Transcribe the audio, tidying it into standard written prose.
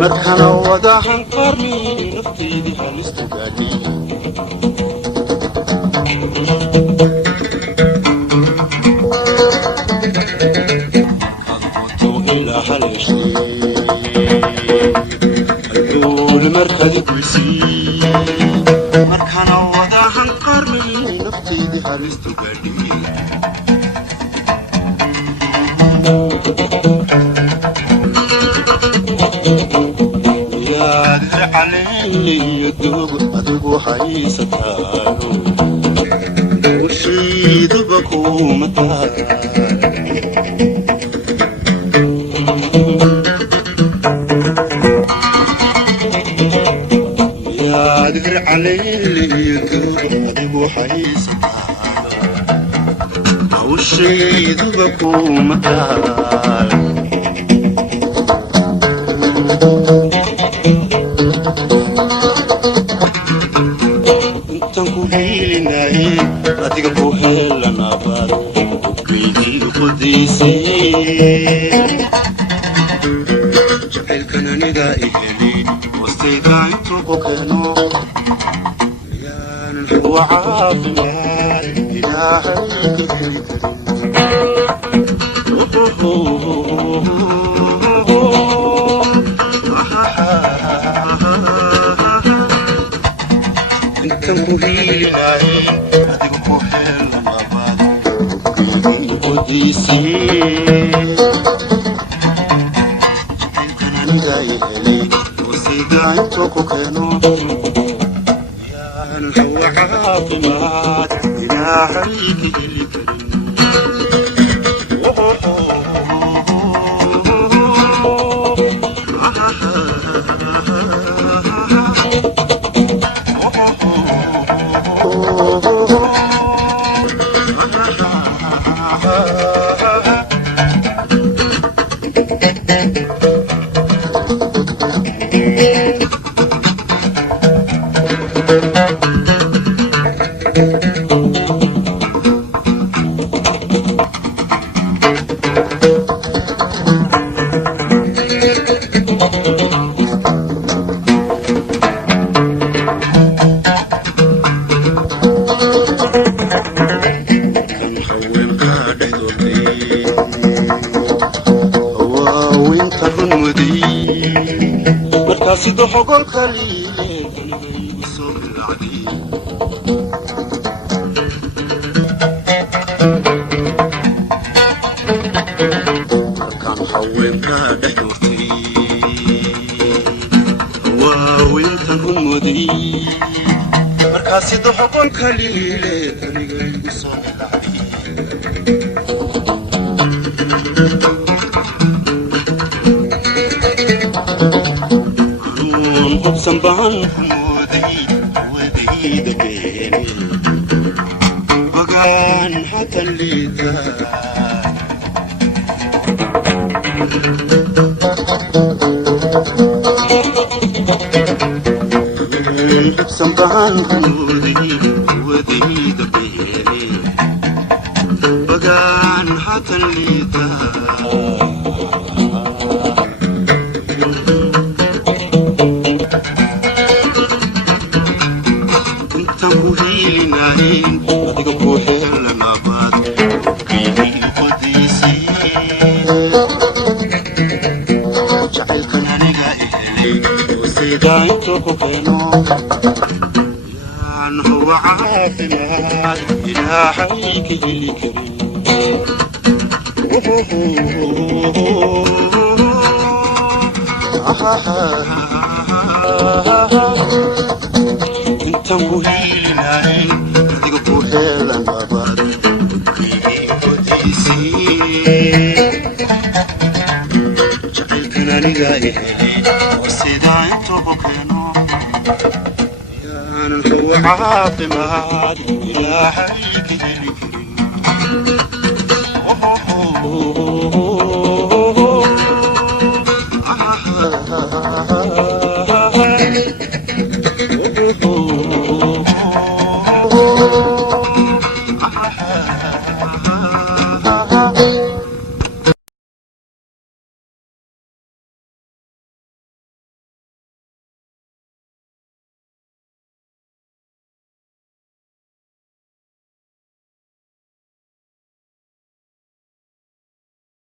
markana wadahan qarni nafteedii halistu gaadhay ilaa haleeshii albuul markadi kuysii markana wadahan qarni nafteedii halistu gaadhay adigu haysataano ushiiduba kuma taal yaadir calayliyaduba adigu haysataano ushiiduba kuma taal adiga ku helanabaad geydii qudiisay jacaylkan aniga iheli wastayda intuu ku keeno yaanan huwa caafimaad ilaahay ka heli karin intan ku hiilinahay aniga iheli wastayda intuu ku keeno yaanan huwa caafimaad ilaahay ka heli karin markaasido xogolka liile kanigaygu soo bilacday markaan haweenka dhex doortay waaweyntan run moday markaasido xogolka liile kanigaygu soo bilacday sanbaan xamuuday wadayda beeni bagaan hatan liita sanbaan xamuuday wadayda beeni bagaan hatan liita ناين أديك بوحي لنبات قيمي قديسي جعل كنانيغا إهلي وسيدان توكوكينو يان هو عافمات إلهيك اللي كريم انت وهيلين اديك بوحيلا نبات قيمي قديسي جعل كنانيغا إهلي وسيدان توكوكينو يان هو عافمات إلهيك اللي كريم